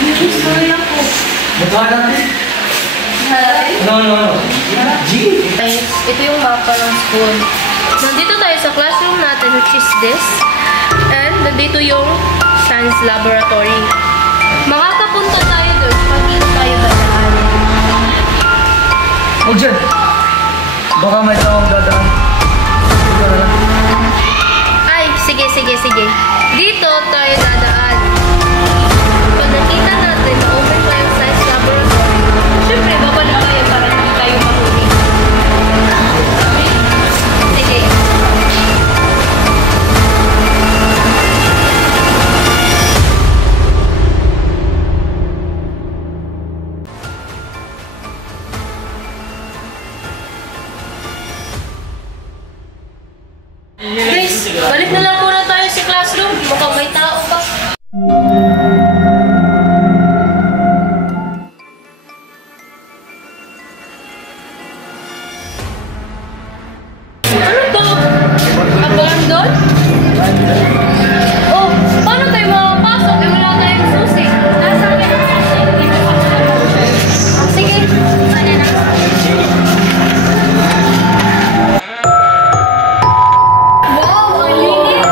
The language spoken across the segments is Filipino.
Sorry ako. Magkakaroon natin? No. G? Ito yung mapa ng school. Nandito tayo sa classroom natin, which is this. And nandito yung science laboratory. Makakapunta tayo doon pag dito tayo dadaan. Huwag dyan. Baka may tawang dadaan. Ay, sige. Dito tayo dadaan. Pag nakita natin na open pa yung science laboratory, syempre, babalik tayo para hindi tayo mahuli. Sige. Guys, balik na lang muna tayo sa classroom. Mukhang may tao pa. Ano to? Abangan doon? Oh, paano tayo makapasok? Eh, wala tayong susi. Nasa akin ang susi. Sige. Sana na. Wow, ang linis!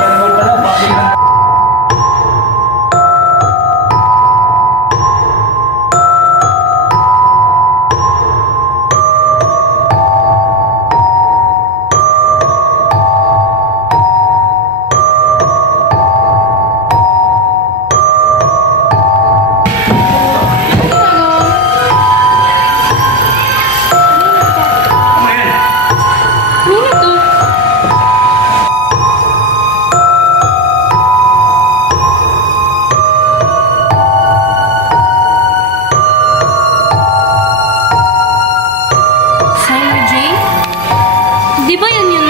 Di ba yan yung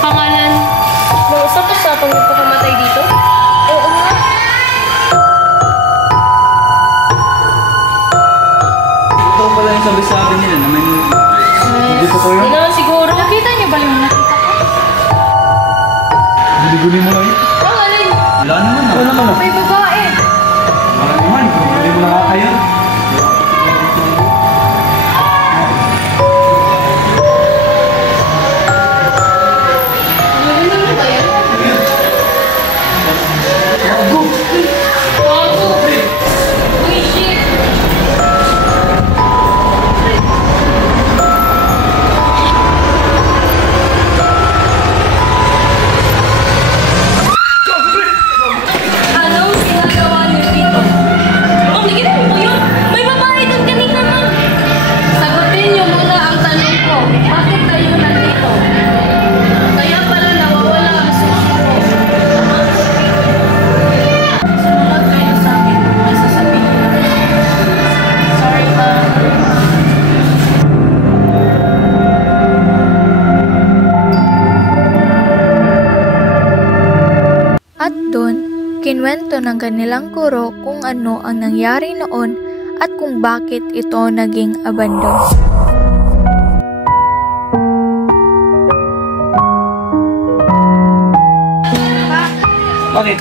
pangalan ng usap-usapang nagpakamatay dito? Oo nga. Ito pala yung sabi-sabi nila na may... Dito ko yun? Hindi naman siguro. Nakita niyo ba yung nakita ko? Guli-guli mo lang yun. Alin? Wala naman ah. Wala naman ah. May babae. Wala naman. Hindi mo nakakayon. At doon, kinwento ng kanilang guro kung ano ang nangyari noon at kung bakit ito naging abandon. Bakit?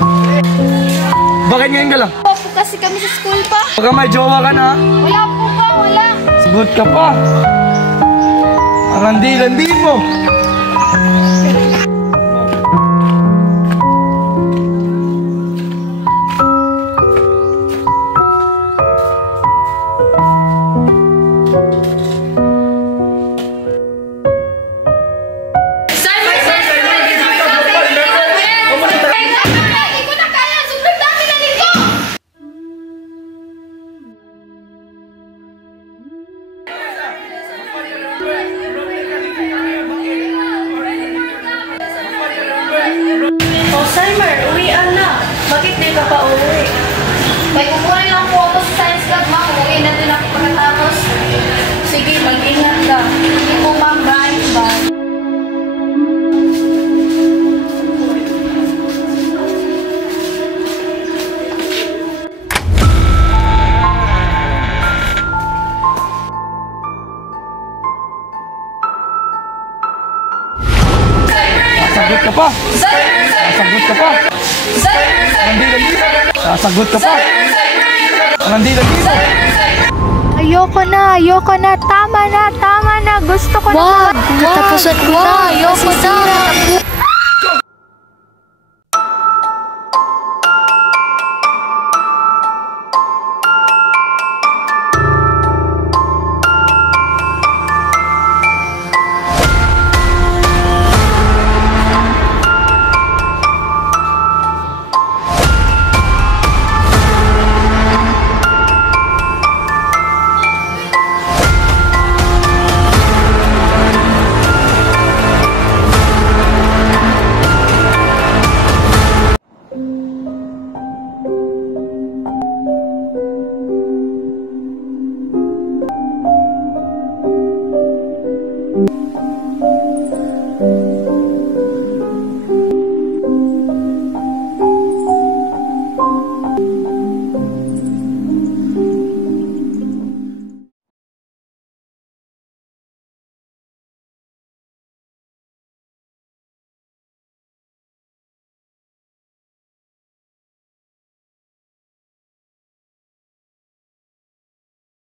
Bakit ngayon ka lang? Po kasi kami sa school pa. Baka may jowa ka na. Wala po pa, wala. Sagot ka pa. Ang landi-landi mo. Alzheimer, uwian na. Bakit di ka pa uwi? May kukunin lang po ako sa science club, ma'am. Uwi na din ako pagkatapos. Sige, mag-ingat ka. Hindi po, ma'am. Bye. Bye. Sagot ka pa. Sagot ka pa. Landi-landi. Sasagot ka pa. Nandito. Ayoko na, tama na, gusto ko na. Wag, katapusan ko na, ayoko na.